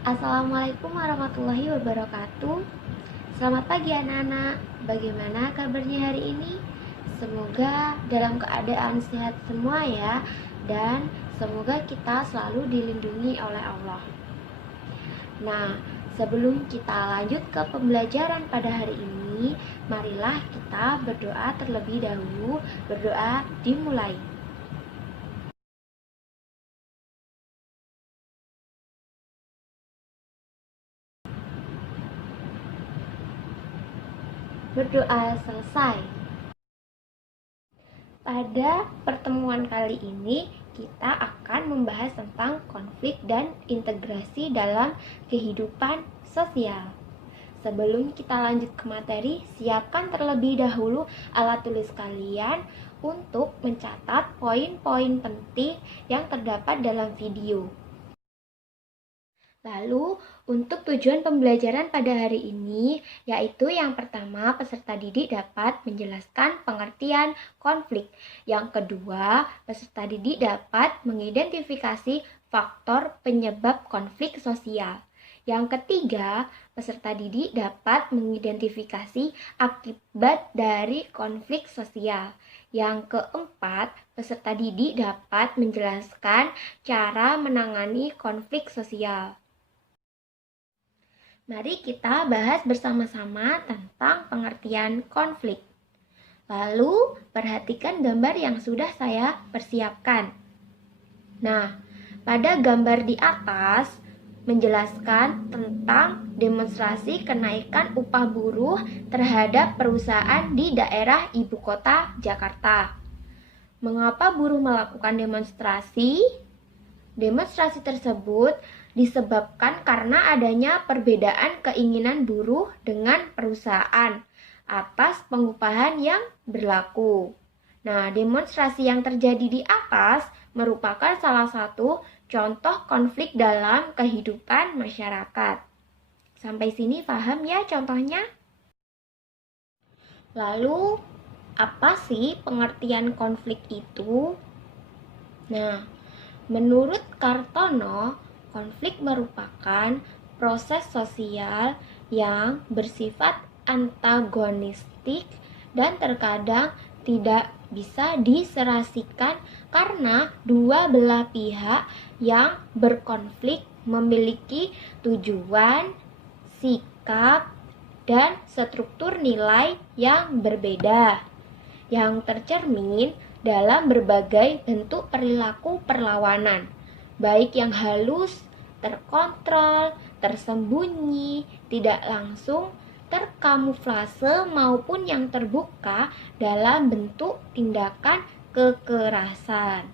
Assalamualaikum warahmatullahi wabarakatuh. Selamat pagi anak-anak. Bagaimana kabarnya hari ini? Semoga dalam keadaan sehat semua ya. Dan semoga kita selalu dilindungi oleh Allah. Nah, sebelum kita lanjut ke pembelajaran pada hari ini, marilah kita berdoa terlebih dahulu. Berdoa dimulai. Berdoa selesai. Pada pertemuan kali ini, kita akan membahas tentang konflik dan integrasi dalam kehidupan sosial. Sebelum kita lanjut ke materi, siapkan terlebih dahulu alat tulis kalian untuk mencatat poin-poin penting yang terdapat dalam video. Lalu, untuk tujuan pembelajaran pada hari ini, yaitu yang pertama, peserta didik dapat menjelaskan pengertian konflik. Yang kedua, peserta didik dapat mengidentifikasi faktor penyebab konflik sosial. Yang ketiga, peserta didik dapat mengidentifikasi akibat dari konflik sosial. Yang keempat, peserta didik dapat menjelaskan cara menangani konflik sosial. Mari kita bahas bersama-sama tentang pengertian konflik. Lalu, perhatikan gambar yang sudah saya persiapkan. Nah, pada gambar di atas menjelaskan tentang demonstrasi kenaikan upah buruh terhadap perusahaan di daerah ibu kota Jakarta. Mengapa buruh melakukan demonstrasi? Demonstrasi tersebut disebabkan karena adanya perbedaan keinginan buruh dengan perusahaan atas pengupahan yang berlaku. Nah, demonstrasi yang terjadi di atas merupakan salah satu contoh konflik dalam kehidupan masyarakat. Sampai sini paham ya contohnya? Lalu, apa sih pengertian konflik itu? Nah, menurut Kartono, konflik merupakan proses sosial yang bersifat antagonistik dan terkadang tidak bisa diserasikan karena dua belah pihak yang berkonflik memiliki tujuan, sikap, dan struktur nilai yang berbeda, yang tercermin dalam berbagai bentuk perilaku perlawanan, baik yang halus, terkontrol, tersembunyi, tidak langsung, terkamuflase maupun yang terbuka dalam bentuk tindakan kekerasan.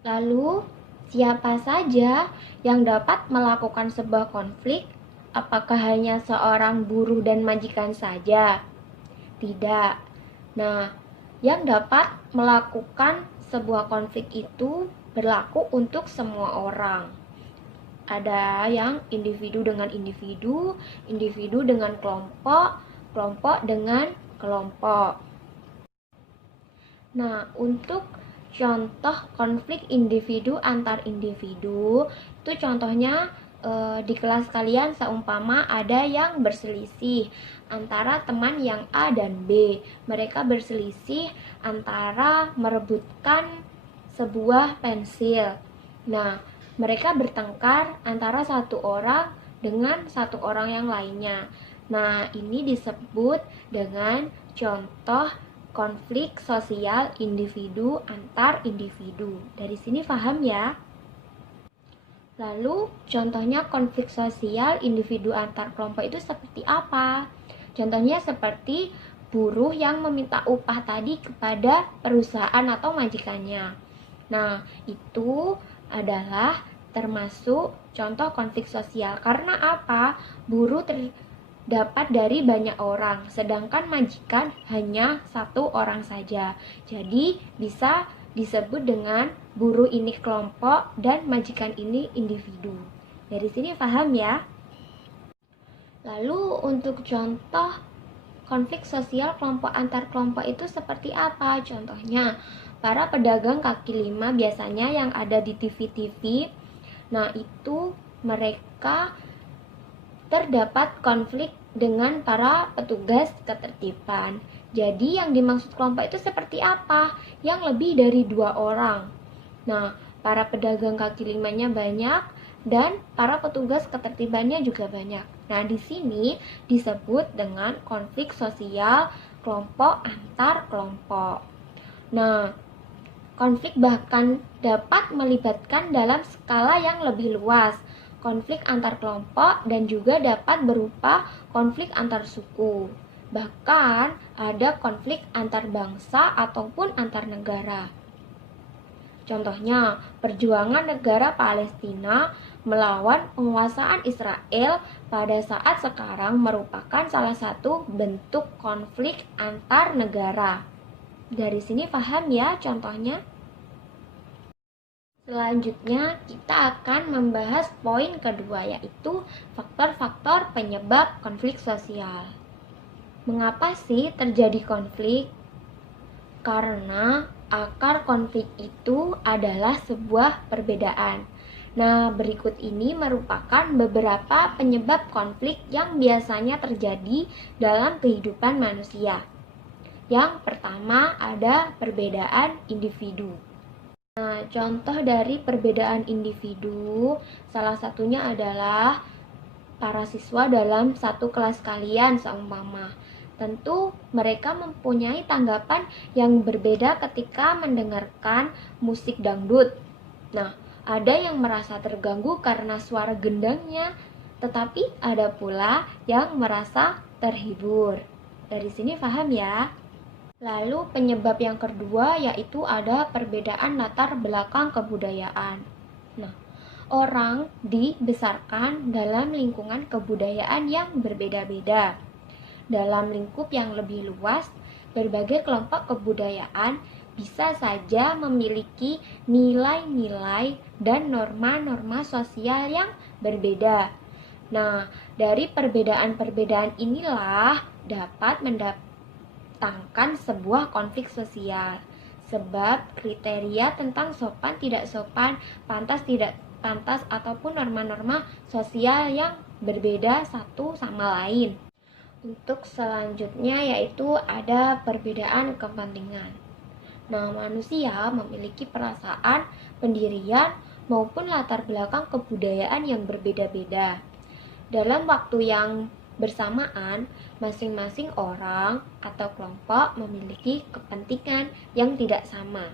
Lalu, siapa saja yang dapat melakukan sebuah konflik? Apakah hanya seorang buruh dan majikan saja? Tidak. Nah, yang dapat melakukan sebuah konflik itu berlaku untuk semua orang. Ada yang individu dengan individu, individu dengan kelompok, kelompok dengan kelompok. Nah, untuk contoh konflik individu antar individu, itu contohnya di kelas kalian seumpama ada yang berselisih antara teman yang A dan B. Mereka berselisih antara merebutkan sebuah pensil. Nah, mereka bertengkar antara satu orang dengan satu orang yang lainnya. Nah, ini disebut dengan contoh konflik sosial individu antar individu. Dari sini paham ya? Lalu, contohnya konflik sosial individu antar kelompok itu seperti apa? Contohnya seperti buruh yang meminta upah tadi kepada perusahaan atau majikannya. Nah, itu adalah termasuk contoh konflik sosial. Karena apa? Buruh terdapat dari banyak orang, sedangkan majikan hanya satu orang saja. Jadi, bisa disebut dengan buruh ini kelompok dan majikan ini individu. Dari sini paham ya? Lalu untuk contoh konflik sosial kelompok antar kelompok itu seperti apa? Contohnya, para pedagang kaki lima biasanya yang ada di TV-TV Nah, itu mereka terdapat konflik dengan para petugas ketertiban. Jadi yang dimaksud kelompok itu seperti apa? Yang lebih dari 2 orang. Nah, para pedagang kaki limanya banyak dan para petugas ketertibannya juga banyak. Nah, di sini disebut dengan konflik sosial kelompok antar kelompok. Nah, konflik bahkan dapat melibatkan dalam skala yang lebih luas, konflik antar kelompok dan juga dapat berupa konflik antar suku. Bahkan ada konflik antar bangsa ataupun antar negara. Contohnya, perjuangan negara Palestina melawan penguasaan Israel pada saat sekarang merupakan salah satu bentuk konflik antar negara. Dari sini paham ya contohnya? Selanjutnya, kita akan membahas poin kedua, yaitu faktor-faktor penyebab konflik sosial. Mengapa sih terjadi konflik? Karena akar konflik itu adalah sebuah perbedaan. Nah, berikut ini merupakan beberapa penyebab konflik yang biasanya terjadi dalam kehidupan manusia. Yang pertama ada perbedaan individu. Nah, contoh dari perbedaan individu, salah satunya adalah para siswa dalam satu kelas kalian seumpama. Tentu mereka mempunyai tanggapan yang berbeda ketika mendengarkan musik dangdut. Nah, ada yang merasa terganggu karena suara gendangnya, tetapi ada pula yang merasa terhibur. Dari sini paham ya? Lalu penyebab yang kedua yaitu ada perbedaan latar belakang kebudayaan. Nah, orang dibesarkan dalam lingkungan kebudayaan yang berbeda-beda. Dalam lingkup yang lebih luas, berbagai kelompok kebudayaan bisa saja memiliki nilai-nilai dan norma-norma sosial yang berbeda. Nah, dari perbedaan-perbedaan inilah dapat mendatangkan sebuah konflik sosial. Sebab kriteria tentang sopan tidak sopan, pantas tidak pantas ataupun norma-norma sosial yang berbeda satu sama lain. Untuk selanjutnya yaitu ada perbedaan kepentingan. Nah, manusia memiliki perasaan, pendirian, maupun latar belakang kebudayaan yang berbeda-beda. Dalam waktu yang bersamaan, masing-masing orang atau kelompok memiliki kepentingan yang tidak sama.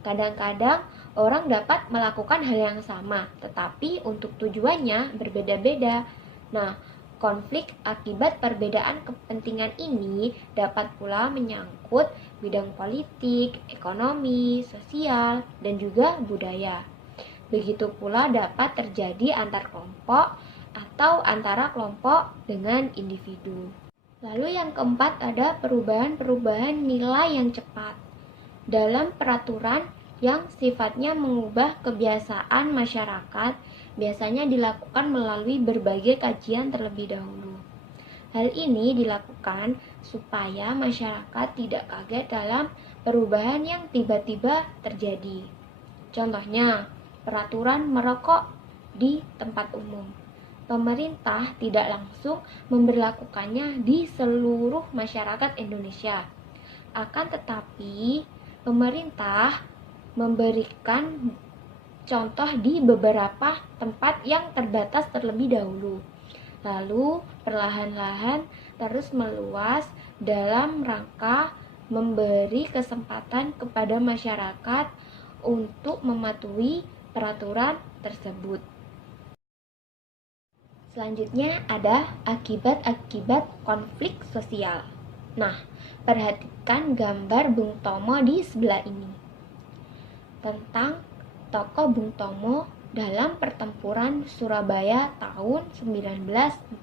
Kadang-kadang orang dapat melakukan hal yang sama, tetapi untuk tujuannya berbeda-beda. Nah, konflik akibat perbedaan kepentingan ini dapat pula menyangkut bidang politik, ekonomi, sosial, dan juga budaya. Begitu pula dapat terjadi antar kelompok atau antara kelompok dengan individu. Lalu yang keempat ada perubahan-perubahan nilai yang cepat. Dalam peraturan yang sifatnya mengubah kebiasaan masyarakat, biasanya dilakukan melalui berbagai kajian terlebih dahulu. Hal ini dilakukan supaya masyarakat tidak kaget dalam perubahan yang tiba-tiba terjadi. Contohnya, peraturan merokok di tempat umum. Pemerintah tidak langsung memberlakukannya di seluruh masyarakat Indonesia. Akan tetapi, pemerintah memberikan contoh di beberapa tempat yang terbatas terlebih dahulu. Lalu perlahan-lahan terus meluas dalam rangka memberi kesempatan kepada masyarakat untuk mematuhi peraturan tersebut. Selanjutnya ada akibat-akibat konflik sosial. Nah, perhatikan gambar Bung Tomo di sebelah ini. Tentang tokoh Bung Tomo dalam pertempuran Surabaya tahun 1945.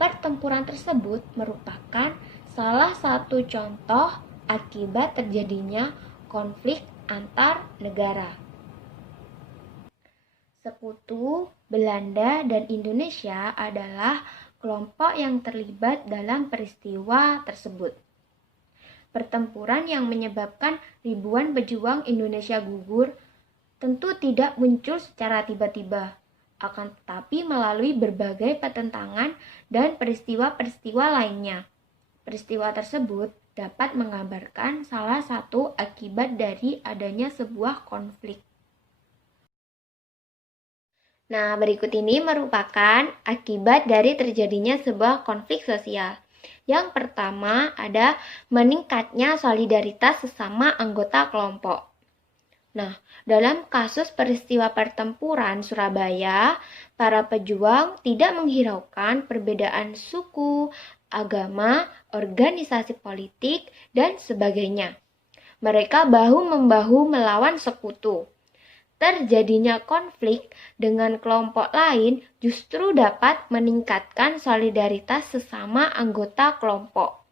Pertempuran tersebut merupakan salah satu contoh akibat terjadinya konflik antar negara. Sekutu Belanda dan Indonesia adalah kelompok yang terlibat dalam peristiwa tersebut. Pertempuran yang menyebabkan ribuan pejuang Indonesia gugur tentu tidak muncul secara tiba-tiba, akan tetapi melalui berbagai pertentangan dan peristiwa-peristiwa lainnya. Peristiwa tersebut dapat menggambarkan salah satu akibat dari adanya sebuah konflik. Nah, berikut ini merupakan akibat dari terjadinya sebuah konflik sosial. Yang pertama ada meningkatnya solidaritas sesama anggota kelompok. Nah, dalam kasus peristiwa pertempuran Surabaya, para pejuang tidak menghiraukan perbedaan suku, agama, organisasi politik, dan sebagainya. Mereka bahu-membahu melawan sekutu. Terjadinya konflik dengan kelompok lain justru dapat meningkatkan solidaritas sesama anggota kelompok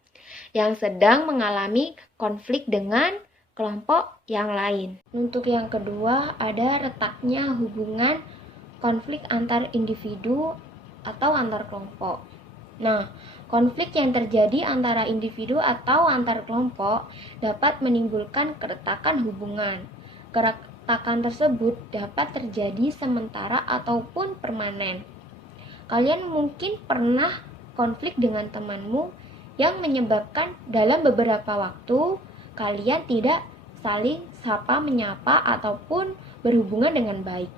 yang sedang mengalami konflik dengan kelompok yang lain. Untuk yang kedua, ada retaknya hubungan konflik antar individu atau antar kelompok. Nah, konflik yang terjadi antara individu atau antar kelompok dapat menimbulkan keretakan hubungan. Keretakan tersebut dapat terjadi sementara ataupun permanen. Kalian mungkin pernah konflik dengan temanmu yang menyebabkan dalam beberapa waktu kalian tidak saling sapa menyapa ataupun berhubungan dengan baik.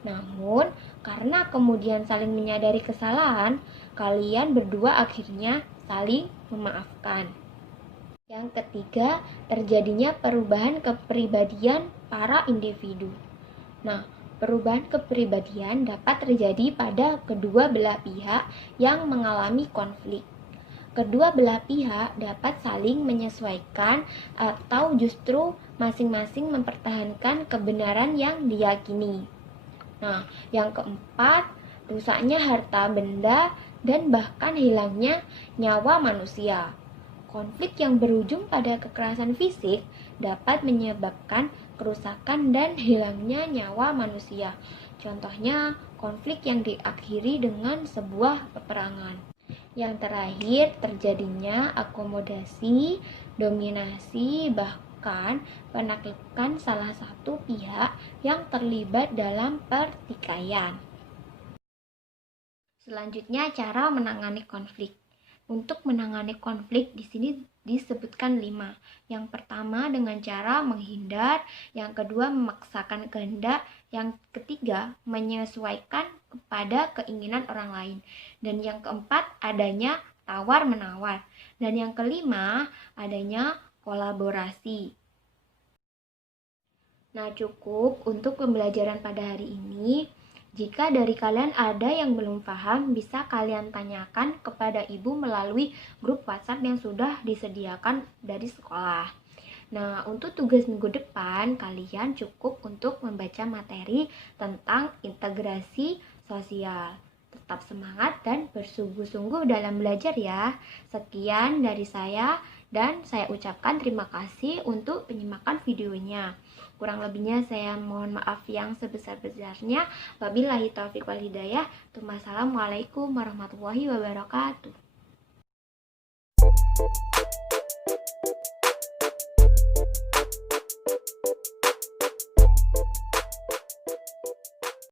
Namun, karena kemudian saling menyadari kesalahan, kalian berdua akhirnya saling memaafkan. Yang ketiga, terjadinya perubahan kepribadian para individu. Nah, perubahan kepribadian dapat terjadi pada kedua belah pihak yang mengalami konflik. Kedua belah pihak dapat saling menyesuaikan atau justru masing-masing mempertahankan kebenaran yang diyakini. Nah, yang keempat, rusaknya harta benda dan bahkan hilangnya nyawa manusia. Konflik yang berujung pada kekerasan fisik dapat menyebabkan kerusakan dan hilangnya nyawa manusia. Contohnya, konflik yang diakhiri dengan sebuah peperangan. Yang terakhir, terjadinya akomodasi, dominasi, bahkan penaklukan salah satu pihak yang terlibat dalam pertikaian. Selanjutnya, cara menangani konflik. Untuk menangani konflik di sini disebutkan 5. Yang pertama dengan cara menghindar, yang kedua memaksakan kehendak, yang ketiga menyesuaikan kepada keinginan orang lain, dan yang keempat adanya tawar-menawar, dan yang kelima adanya kolaborasi. Nah, cukup untuk pembelajaran pada hari ini. Jika dari kalian ada yang belum paham, bisa kalian tanyakan kepada ibu melalui grup WhatsApp yang sudah disediakan dari sekolah. Nah, untuk tugas minggu depan, kalian cukup untuk membaca materi tentang integrasi sosial. Tetap semangat dan bersungguh-sungguh dalam belajar ya. Sekian dari saya, dan saya ucapkan terima kasih untuk penyimakan videonya. Kurang lebihnya saya mohon maaf yang sebesar-besarnya. Wabillahi taufiq wal hidayah. Wassalamualaikum warahmatullahi wabarakatuh.